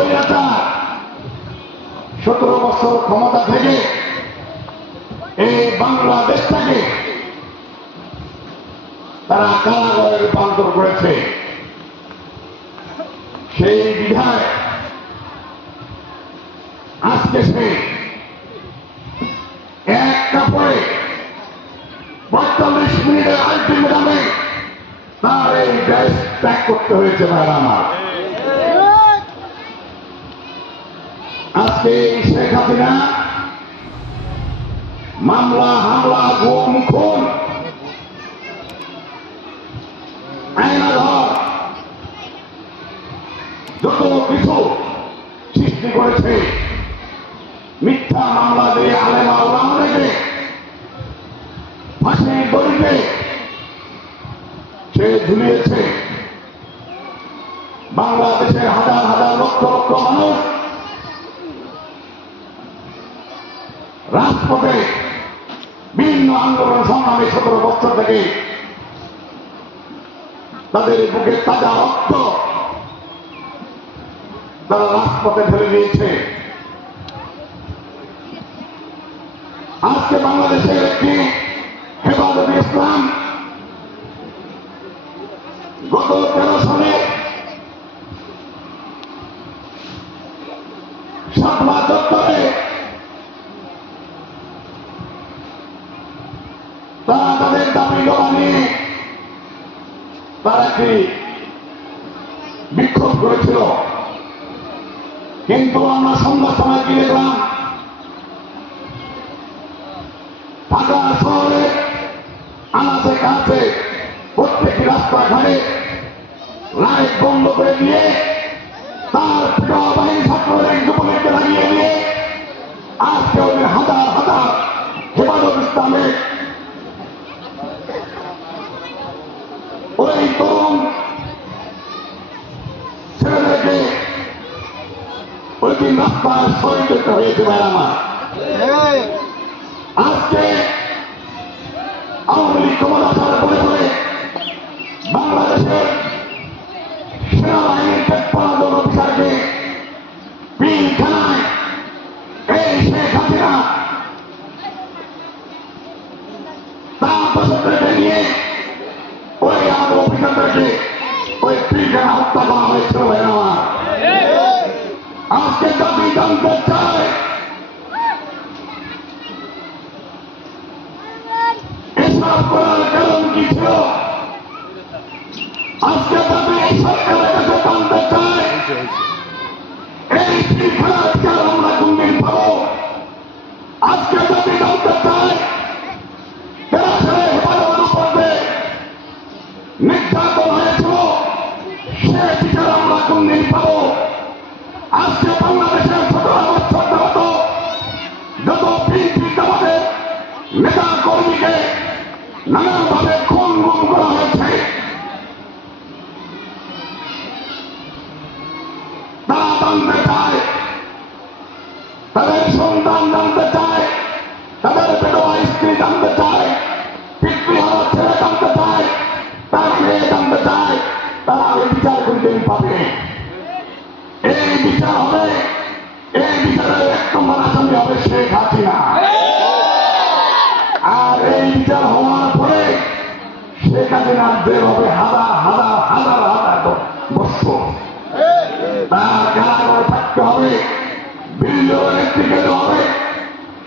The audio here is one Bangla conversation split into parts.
স্বৈরাচার 17 বছর ক্ষমতা থেকে এই বাংলাদেশটাকে তারা কারাগারে রূপান্তর করেছে। সেই বিধায় আজকে সে এক কাপড়ে 45 মিনিটের আলটিমেটামে তার এই দেশ ত্যাগ করতে হয়েছে। ভাইরা আমার, আজকে শেখ হাসিনা মামলা হামলা গুম খুন আইনাধর যত কিছু সৃষ্টি করেছে, মিথ্যা মামলা দিয়ে আলেমা ওলামাদেরকে ফাঁসির দড়িতে সে ঝুলিয়েছে। বাংলাদেশের হাজার হাজার লক্ষ লক্ষ মানুষ রাজপথে বিভিন্ন আন্দোলন সংগ্রামে 17 বছর থেকে তাদের বুকে তাজা রক্ত তারা রাজপথে ঢেলে দিয়েছে। আজকে বাংলাদেশের একটি হেফাজতে ইসলাম গত 13 সালে শাপলা চত্বরে তারা তাদের দাবি দাবা নিয়ে তারা একটি বিক্ষোভ করেছিল, কিন্তু আমরা সন্ধ্যার সময় কি দেখলাম, ঢাকা শহরে আনাচে কাছে প্রত্যেকটি রাস্তাঘাটে লাইট বন্ধ করে দিয়ে তার বাহিনী ছাত্রদের যুবলীগকে লাগিয়ে দিয়ে আজকে ওদের হাজার হাজার হেফাজত ইসলামের ওই তরুণ ছেলেদেরকে ওই দিন রাস্তায় শহীদ করতে হয়েছে। ভাই আমার, আজকে আওয়ামী লীগ ক্ষমতা আসার পরে পরে বাংলাদেশের সেনাবাহিনীর পেট্রোল অফিসারকে পিলখানায় এই শেখ হাসিনা তার পাশে নিয়ে ওই আমাদের অফিসারদেরকে ওই পিলখানা হত্যা করা হয়েছিল। ভাই আমার, আজকে জাতি জানতে চায় এসব করার কারণ কি ছিল। আজকে জাতি এই সরকারের কাছে জানতে চায় এই পিলখানার বিচার আমরা কোনদিন পাবো। আজকে জাতি জানতে চায় হেফাজতের উপর নির্যাতন হয়েছিল, সে বিচার আমরা কোনদিন পাবো। আজকে বাংলাদেশের 17 বছর যাবত যত বিএনপি জামাতের নেতা কর্মীকে নানাভাবে খুন গুম করা হয়েছে, তারা জানতে চায়, তাদের সন্তান জানতে চায়, তাদের বিধবা স্ত্রী জানতে চায়, পিতৃহারা ছেলে জানতে চায়, তার মেয়ে জানতে চায়, তারা ওই বিচার কোনদিন পাবে। এই বিচার হবে, এই বিচারের 1 নম্বর আসামি হবে শেখ হাসিনা। আর এই বিচার হওয়ার পরে শেখ হাসিনার জেল হবে হাজার হাজার হাজার হাজার বছর। তার কারাগারে থাকতে হবে, বিলিয়নের একদিকে হবে,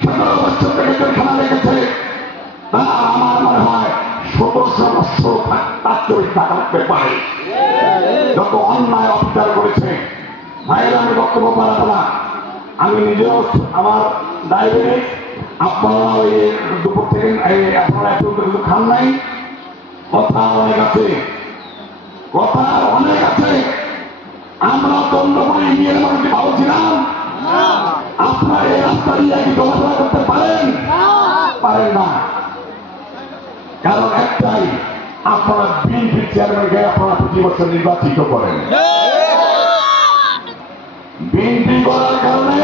17 বছর থেকে জেলখানা লেগেছে। তার আমার মনে হয় 1700 বছর থাকতে পারে। যত অন্যায় অত্যাচার করেছে। ভাইয়ের আমি বক্তব্য বাড়াবো না, আমি নিজেও আমার ডায়াবেটিস, আপনারা ওই দুপুর থেকে আপনারা একটু কিছু খান নাই, কথা অনেক আছে, কথা অনেক আছে। আমরা তো অন্য কোনো ইন্ডিয়ান মানুষকে ভাবছিলাম, আপনারা এই রাস্তা দিয়ে কি চলাফেরা করতে পারেন? পারেন না, কারণ একটাই, আপনারা বিএনপির চেয়ারম্যানকে আপনারা প্রতি বছর নির্বাচিত করেন। বিএনপি করার কারণে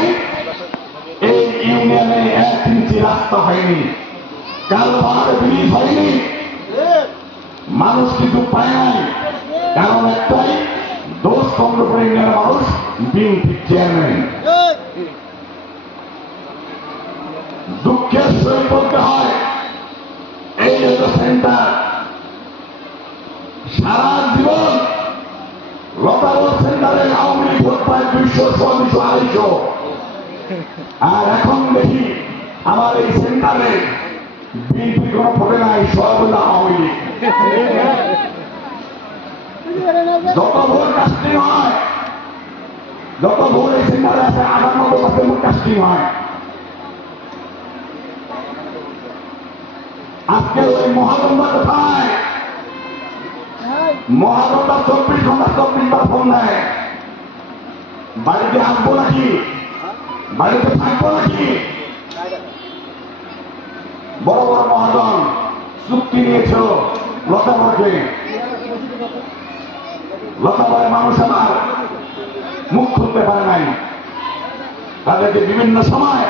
এই ইউনিয়নে 1 ইঞ্চি রাস্তা হয়নি, কালভার্ট ব্রিজ হয়নি, মানুষ কিছু পায় নাই। কারণ একটাই, দোষ সংগ্রহ করে ইউনিয়নের মানুষ বিএনপি চেয়ারম্যান। দুঃখের সহিত বলতে হয় এই সেন্টার সারা জীবন লতারোড সেন্টারে আওয়ামী লীগ ভোট পায় 200, 200, 250, আর এখন দেখি আমার এই সেন্টারে বিএনপি কোনো ভোটে নাই, সব হলো আওয়ামী লীগ। যত ভোট কাস্টিং হয়, যত ভোট এই সেন্টারে আছে 98% ভোট কাস্টিং হয়। আজকে ওই মহানন্দা কোথায়? মহানন্দা 24 ঘন্টা 24 বার ফোন দেয়, বাড়িতে আসবো নাকি, বাড়িতে থাকবো নাকি। বড় বড় মহাজন চুক্তি নিয়েছিল লতাবারকে, লতাবারের মানুষ আমার মুখ খুলতে পারে নাই, তাদেরকে বিভিন্ন সময়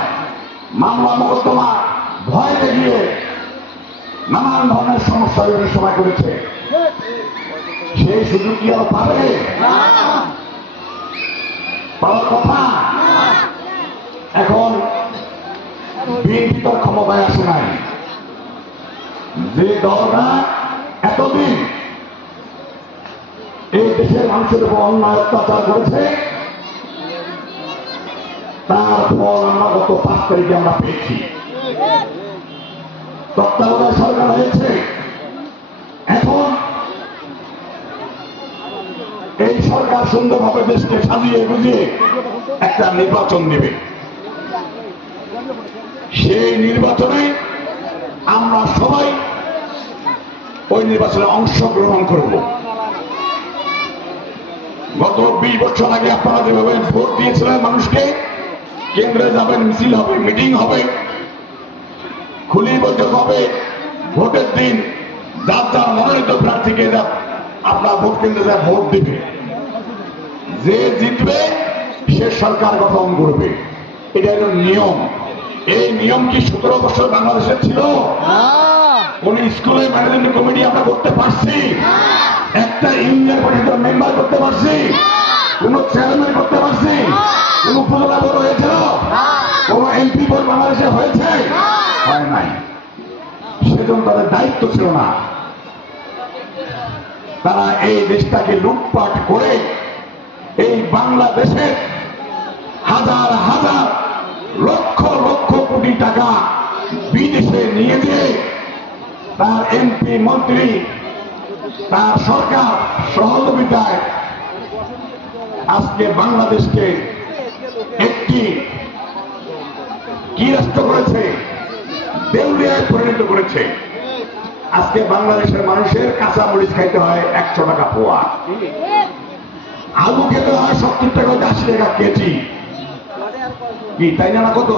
মামলা মোকদ্দমা ভয় দেখিয়ে নানান ধরনের সমস্যা বিভিন্ন সময় করেছে। সেই সুযোগ কি আর পাবে? পাওয়ার কথা। এখন বিএনপি তো ক্ষমতায় আসে নাই, যে দলটা এতদিন এই দেশের মানুষের উপর অন্যায় অত্যাচার করেছে তার ফল আমরা গত 5 তারিখে আমরা পেয়েছি। তত্ত্বাবধায়ক সরকার হয়েছে, এখন এই সরকার সুন্দরভাবে দেশকে সাজিয়ে বুঝিয়ে একটা নির্বাচন নেবে। সেই নির্বাচনে আমরা সবাই ওই নির্বাচনে অংশগ্রহণ করব। গত 20 বছর আগে আপনারা যেভাবে ভোট দিয়েছিলেন মানুষকে, কেন্দ্রে যাবেন, মিছিল হবে, মিটিং হবে, খুলি বৈঠক হবে, ভোটের দিন যার যার মনোনীত প্রার্থীকে আপনার ভোট কেন্দ্রে যা ভোট দিবে, যে জিতবে সে সরকার গঠন করবে। এটা হল নিয়ম। এই নিয়ম কি 17 বছর বাংলাদেশে ছিল? কোন স্কুলে ম্যানেজমেন্ট কমিটি আমরা করতে পারছি? একটা ইউনিয়ন পরিষদের মেম্বার করতে পারছি? কোন চেয়ারম্যান করতে পারছি? কোন উপজেলা ভোট হয়েছিল? কোন এমপি ভোট বাংলাদেশে হয়েছে? হয় নাই। সেজন্য তাদের দায়িত্ব ছিল না। তারা এই দেশটাকে লুটপাট করে এই বাংলাদেশের হাজার হাজার লক্ষ লক্ষ কোটি টাকা বিদেশে নিয়ে যেয়ে তার এমপি মন্ত্রী তার সরকার সহযোগিতায় আজকে বাংলাদেশকে একটি কি রাষ্ট্র করেছে, দেউলিয়ায় পরিণত করেছে। আজকে বাংলাদেশের মানুষের কাঁচা মরিচ খাইতে হয় 100 টাকা পোয়া, আলু খেতে হয় 70 টাকা 80 টাকা কেজি। কি তাই না? কত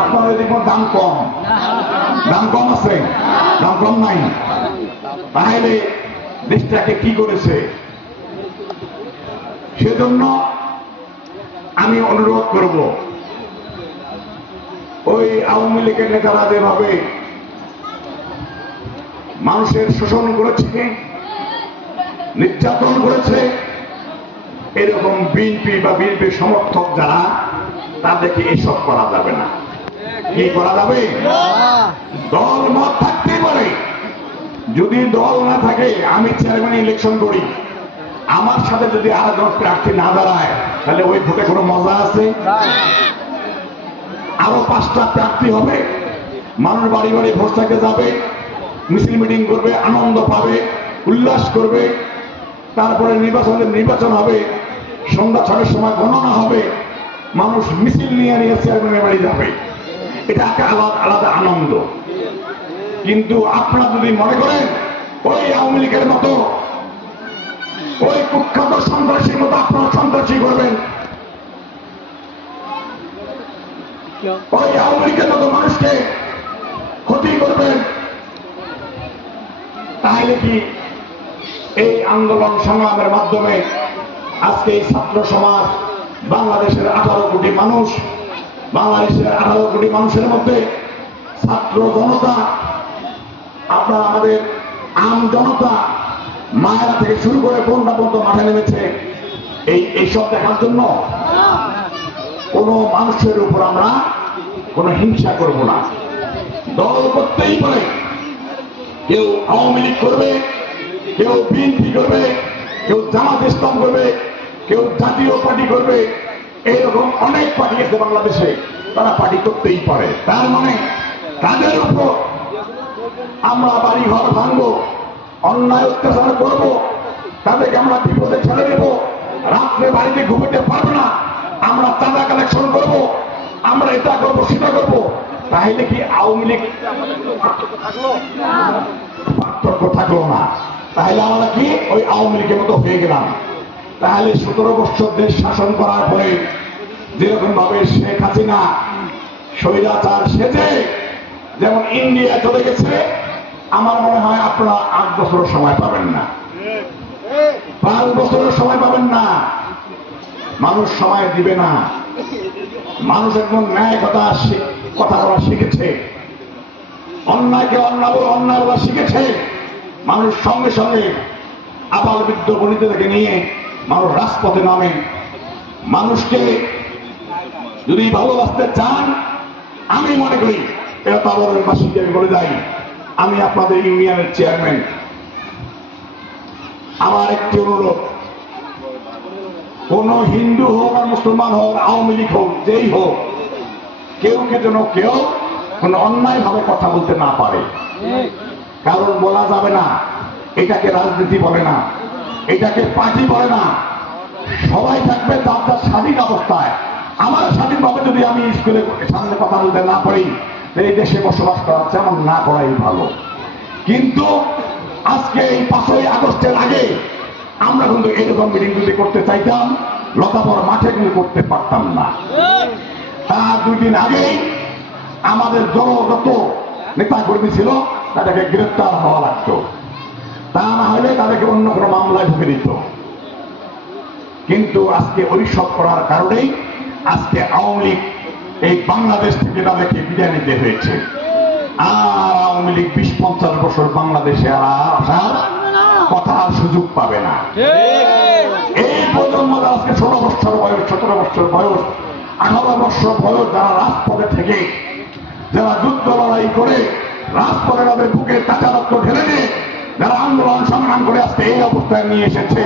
আপনার দেখুন দাম কম, দাম কম আছে, দাম কম নাই। তাহলে দেশটাকে কি করেছে? সেজন্য আমি অনুরোধ করব, ওই আওয়ামী লীগের নেতারা যেভাবে মানুষের শোষণ করেছে, নির্যাতন করেছে, এরকম বিএনপি বা বিএনপির সমর্থক যারা, তাদেরকে এসব করা যাবে না। কি করা যাবে? দল মত থাকতেই পারে। যদি দল না থাকে, আমি চেয়ারম্যান ইলেকশন করি, আমার সাথে যদি আরেকজন প্রার্থী না দাঁড়ায়, তাহলে ওই ভোটে কোনো মজা আছে? আরো 5টা প্রার্থী হবে, মানুষ বাড়ি বাড়ি ভোট থাকতে যাবে, মিছিল মিটিং করবে, আনন্দ পাবে, উল্লাস করবে, তারপরে নির্বাচন হবে, সন্ধ্যা 6টার সময় গণনা হবে, মানুষ মিছিল নিয়ে নিয়ে চেয়ারম্যানের বাড়ি যাবে। এটা একটা আলাদা আলাদা আনন্দ। কিন্তু আপনারা যদি মনে করেন ওই আওয়ামী লীগের মতো, ওই কুখ্যাত সন্ত্রাসীর মতো আপনারা সন্ত্রাসী করবেন, ওই আওয়ামী লীগের মতো মানুষকে ক্ষতি করবেন, তাহলে কি এই আন্দোলন সংগ্রামের মাধ্যমে আজকে এই ছাত্র সমাজ, বাংলাদেশের 18 কোটি মানুষ, বাংলাদেশের 18 কোটি মানুষের মধ্যে ছাত্র জনতা, আপনার আমাদের আম জনতা, মায়েরা থেকে শুরু করে বোনরা পর্যন্ত মাঠে নেমেছে, এইসব দেখার জন্য কোন মানুষের উপর আমরা কোন হিংসা করব না। দল করতেই পারে, কেউ আওয়ামী লীগ করবে, কেউ বিএনপি করবে, কেউ জামাত ইসলাম করবে, কেউ জাতীয় পার্টি করবে, এইরকম অনেক পার্টি আছে বাংলাদেশে, তারা পার্টি করতেই পারে। তার মানে তাদের উপর আমরা বাড়ি ঘর ভাঙবো, অন্যায় অত্যাচার করব, তাদেরকে আমরা বিপদে ছেড়ে দেব, রাত্রে বাড়িতে ঘুমাতে পারবো না, আমরা চাঁদা কালেকশন করব, আমরা এটা করবো সেটা করবো, তাহলে কি আওয়ামী লীগ পার্থক্য থাকলো না? তাহলে আমরা কি ওই আওয়ামী লীগের মতো হয়ে গেলাম? তাহলে 17 বছর দেশ শাসন করার পরে যেরকম ভাবে শেখ হাসিনা স্বৈরাচার সেজে যেমন ইন্ডিয়া চলে গেছে, আমার মনে হয় আপনারা 8 বছরের সময় পাবেন না, 5 বছরের সময় পাবেন না। মানুষ সময় দিবে না। মানুষ একদম ন্যায় কথা বলা শিখেছে, অন্যায়কে অন্যায় বলা শিখেছে। মানুষ সঙ্গে সঙ্গে আবাল বৃদ্ধ বনিতাদেরকে নিয়ে মানুষ রাজপথে নামে। মানুষকে যদি ভালোবাসতে চান, আমি মনে করি এটা তাবরের বাসীকে আমি বলে যাই, আমি আপনাদের ইউনিয়নের চেয়ারম্যান, আমার একটি অনুরোধ, কোন হিন্দু হোক আর মুসলমান হোক, আওয়ামী লীগ হোক, যেই হোক, কেউ যেন কেউ কোন অন্যায় ভাবে কথা বলতে না পারে। কারণ বলা যাবে না এটাকে রাজনীতি বলে না, এটাকে পার্টি বলে না, সবাই থাকবে তার তার স্বাধীন অবস্থায়। আমার স্বাধীনভাবে যদি আমি স্কুলের সামনে কথা বলতে না পারি, এই দেশে বসবাস করা যেমন না করাই ভালো। কিন্তু আজকে এই 5ই আগস্টের আগে আমরা কিন্তু এরকম মিটিং যদি করতে চাইতাম, লতাবর মাঠে কিন্তু করতে পারতাম না। তার 2 দিন আগেই আমাদের যত নেতা কর্মী ছিল তাদেরকে গ্রেপ্তার হওয়া লাগতো, তা না হলে তাদেরকে অন্য কোনো মামলায় ঢুকে দিত। কিন্তু আজকে ওই সব করার কারণেই আজকে আওয়ামী লীগ এই বাংলাদেশ থেকে তাদেরকে বিদায় নিতে হয়েছে। আর আওয়ামী লীগ 20-50 বছর বাংলাদেশে আসার কথা আর সুযোগ পাবে না। এই প্রজন্ম আজকে 16 বছর বয়স, 17 বছর বয়স, 18 বছর বয়স, যারা রাজপথে থেকে যারা যুদ্ধ লড়াই করে রাজপথে তাদের বুকে কাঁচা রক্ত ঢেলে দিয়ে যারা আন্দোলন সংগ্রাম করে আজকে এই অবস্থায় নিয়ে এসেছে,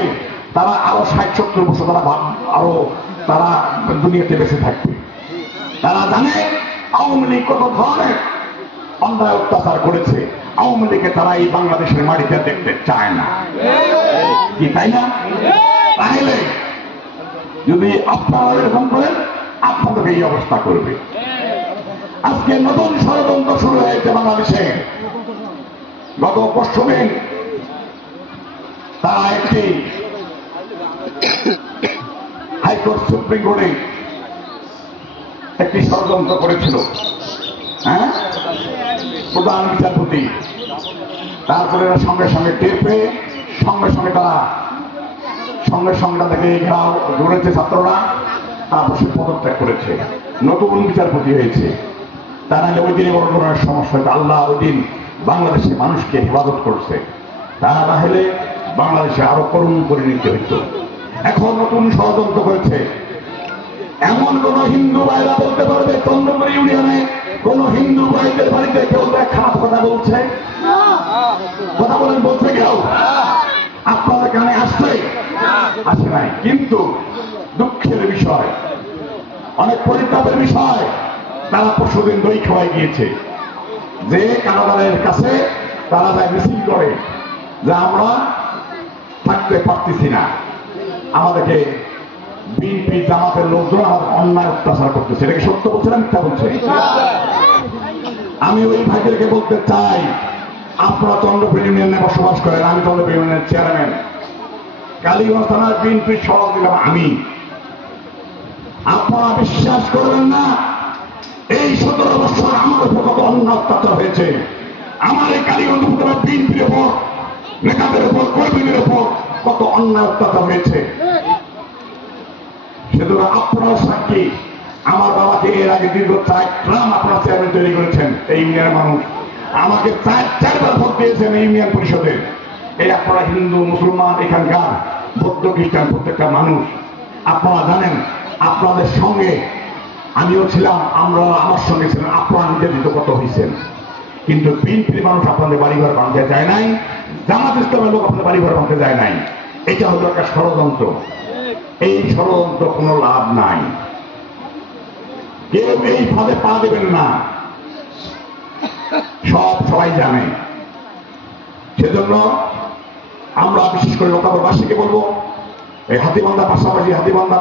তারা আরো 60-70 বছর তারা দুনিয়াতে বেঁচে থাকবে। তারা জানে আওয়ামী লীগ কত ধরনের অন্যায় অত্যাচার করেছে। আওয়ামী লীগকে তারা এই বাংলাদেশের মাটিতে দেখতে চায় না, কি তাই না? তাহলে যদি আপনারা এরকম করেন, আপনাদেরকে এই অবস্থা করবে। আজকে নতুন ষড়যন্ত্র শুরু হয়েছে বাংলাদেশে। গত পরশুদিন তারা একটি হাইকোর্ট, সুপ্রিম কোর্টে একটি ষড়যন্ত্র করেছিল, প্রধান বিচারপতি। তারপরে সঙ্গে সঙ্গে টের পেয়ে সঙ্গে সঙ্গে তাদেরকে ঘেরাও ধরেছে ছাত্ররা, তারপর সে পদত্যাগ করেছে, নতুন বিচারপতি হয়েছে। তা নাহলে ওই দিনে বড় ধরনের সমস্যা হয়তো। আল্লাহ ওই দিন বাংলাদেশে মানুষকে হেফাজত করছে, তা না হলে বাংলাদেশে আরো করুণ পরিণতি হইত। এখন নতুন ষড়যন্ত্র করেছে। এমন কোন হিন্দু ভাইরা বলতে পারবে চন্দ্রপুর ইউনিয়নে কোন হিন্দু ভাইদের বাড়িতে কেউ খারাপ কথা বলছে? কথা বলেন, বলছে কেউ? আপনাদের কানে আসছে? আসে নাই। কিন্তু দুঃখের বিষয়, অনেক পরিতাপের বিষয়, তারা পরশুদিন দই খাওয়াই গিয়েছে যে কারাগারের কাছে তারা যায় মিছিল করে যে আমরা থাকতে পারতেছি না, আমাদেরকে বিএনপি জামাতের লোকজন আমাদের অন্যায় অত্যাচার করতেছে। এটাকে সত্য বলছে না মিথ্যা বলছে? আমি ওই ভাইদেরকে বলতে চাই, আপনারা চন্দ্রপুর ইউনিয়নে বসবাস করেন, আমি চন্দ্রপুর ইউনিয়নের চেয়ারম্যান, কালীগঞ্জ থানার বিএনপির সভাপতি আমি। আপনারা বিশ্বাস করবেন না, এই 17 বছর আমার উপর কত অন্যায় অত্যাচার হয়েছে। আমার এই কালীগঞ্জ উপজেলার বিএনপির উপর, নেতাদের উপর, কর্মীদের উপর কত অন্যায় অত্যাচার হয়েছে। সুতরাং আপনারাও সাক্ষী। আমার বাবাকে এর আগে দীর্ঘ 4 ট্রাম আপনারা চেয়ারম্যান তৈরি করেছেন। এই ইউনিয়নের মানুষ আমাকে 4বার ভোট দিয়েছেন এই ইউনিয়ন পরিষদে। এই আপনারা হিন্দু মুসলমান, এখানকার বৌদ্ধ খ্রিস্টান প্রত্যেকটা মানুষ আপনারা জানেন আপনাদের সঙ্গে আমিও ছিলাম, আমরা আমার সঙ্গে ছিলেন, আপনারা নির্যাতিত কত হয়েছেন। কিন্তু বিএনপির মানুষ আপনাদের বাড়িঘর ভাঙতে যায় নাই, জামাত ইসলামের লোক আপনাদের বাড়িঘর ভাঙতে যায় নাই। এটা হলো একটা ষড়যন্ত্র। এই ষড়যন্ত্র কোনো লাভ নাই, কেউ এই ফাঁদে পা দেবেন না, সবাই জানে। সেজন্য আমরা বিশেষ করে লোকালবাসীকে বলবো, এই হাতিবান্ধা পাশাপাশি হাতিবান্ধা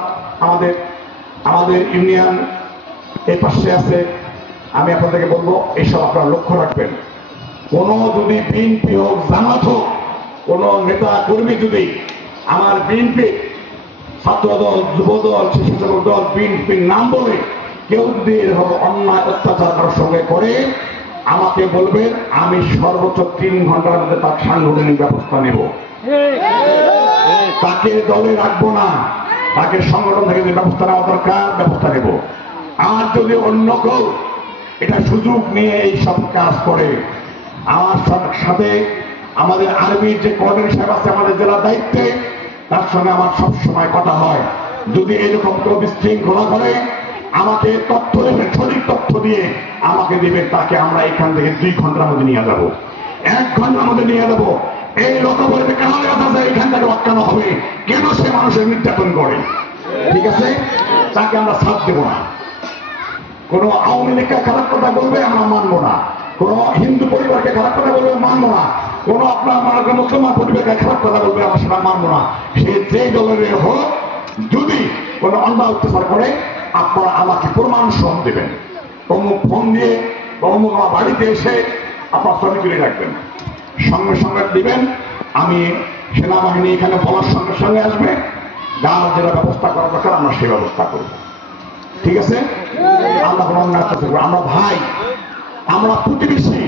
আমাদের ইউনিয়ন এই পাশে আছে, আমি আপনাদেরকে বলবো এইসব আপনারা লক্ষ্য রাখবেন। কোন যদি বিএনপি হোক জামাত হোক, কোন নেতা কর্মী যদি আমার বিএনপি ছাত্র দল, যুব দল, স্বেচ্ছাসেবক দল, বিএনপির নাম বলে কেউ যদি এরকম অন্যায় অত্যাচার কারোর সঙ্গে করে আমাকে বলবেন, আমি সর্বোচ্চ 3 ঘন্টার মধ্যে তার সাংগঠনিক ব্যবস্থা নেব। তাকে দলে রাখবো না, তাকে সংগঠন থেকে যে ব্যবস্থা নেওয়া দরকার ব্যবস্থা নেব। আর যদি অন্য কেউ এটা সুযোগ নিয়ে এই সব কাজ করে, আমার সাথে আমাদের আর্মির যে কর্নেল সাহেব আছে আমাদের জেলার দায়িত্বে, তার সঙ্গে আমার সবসময় কথা হয়। যদি এরকম কেউ বিশৃঙ্খলা করে আমাকে তথ্য দেবেন, সঠিক তথ্য দিয়ে আমাকে দেবেন, তাকে আমরা এখান থেকে 2 ঘন্টার মধ্যে নিয়ে যাবো, 1 ঘন্টার মধ্যে নিয়ে যাবো। এই লোক বলবে কেন এখান থেকে আটকানো হবে, কেন সে মানুষের নির্যাতন করে, ঠিক আছে, তাকে আমরা সাথ দেবো না। কোন আওয়ামী লীগকে খারাপ কথা বলবে আমরা মানবো না, কোন হিন্দু পরিবারকে খারাপ কথা বলবে মানবো না, কোন আপনার মুসলমান পরিবারকে খারাপ কথা বলবে আমরা সেটা মানবো না। সে যে দলের হোক, যদি কোন অন্যায় অত্যাচার করে আপনারা আমাকে প্রমাণ সহ দেবেন, অমুক ফোন দিয়ে অমুক আমার বাড়িতে এসে আপনার ছবি তুলে রাখবেন, সঙ্গে সঙ্গে দিবেন। আমি সেনাবাহিনী এখানে বলার সঙ্গে সঙ্গে আসবে, যার যেটা ব্যবস্থা করার দরকার আমরা সেই ব্যবস্থা করব, ঠিক আছে। আমরা কোনো অন্যায় করবো, আমরা ভাই, আমরা প্রতিবেশী।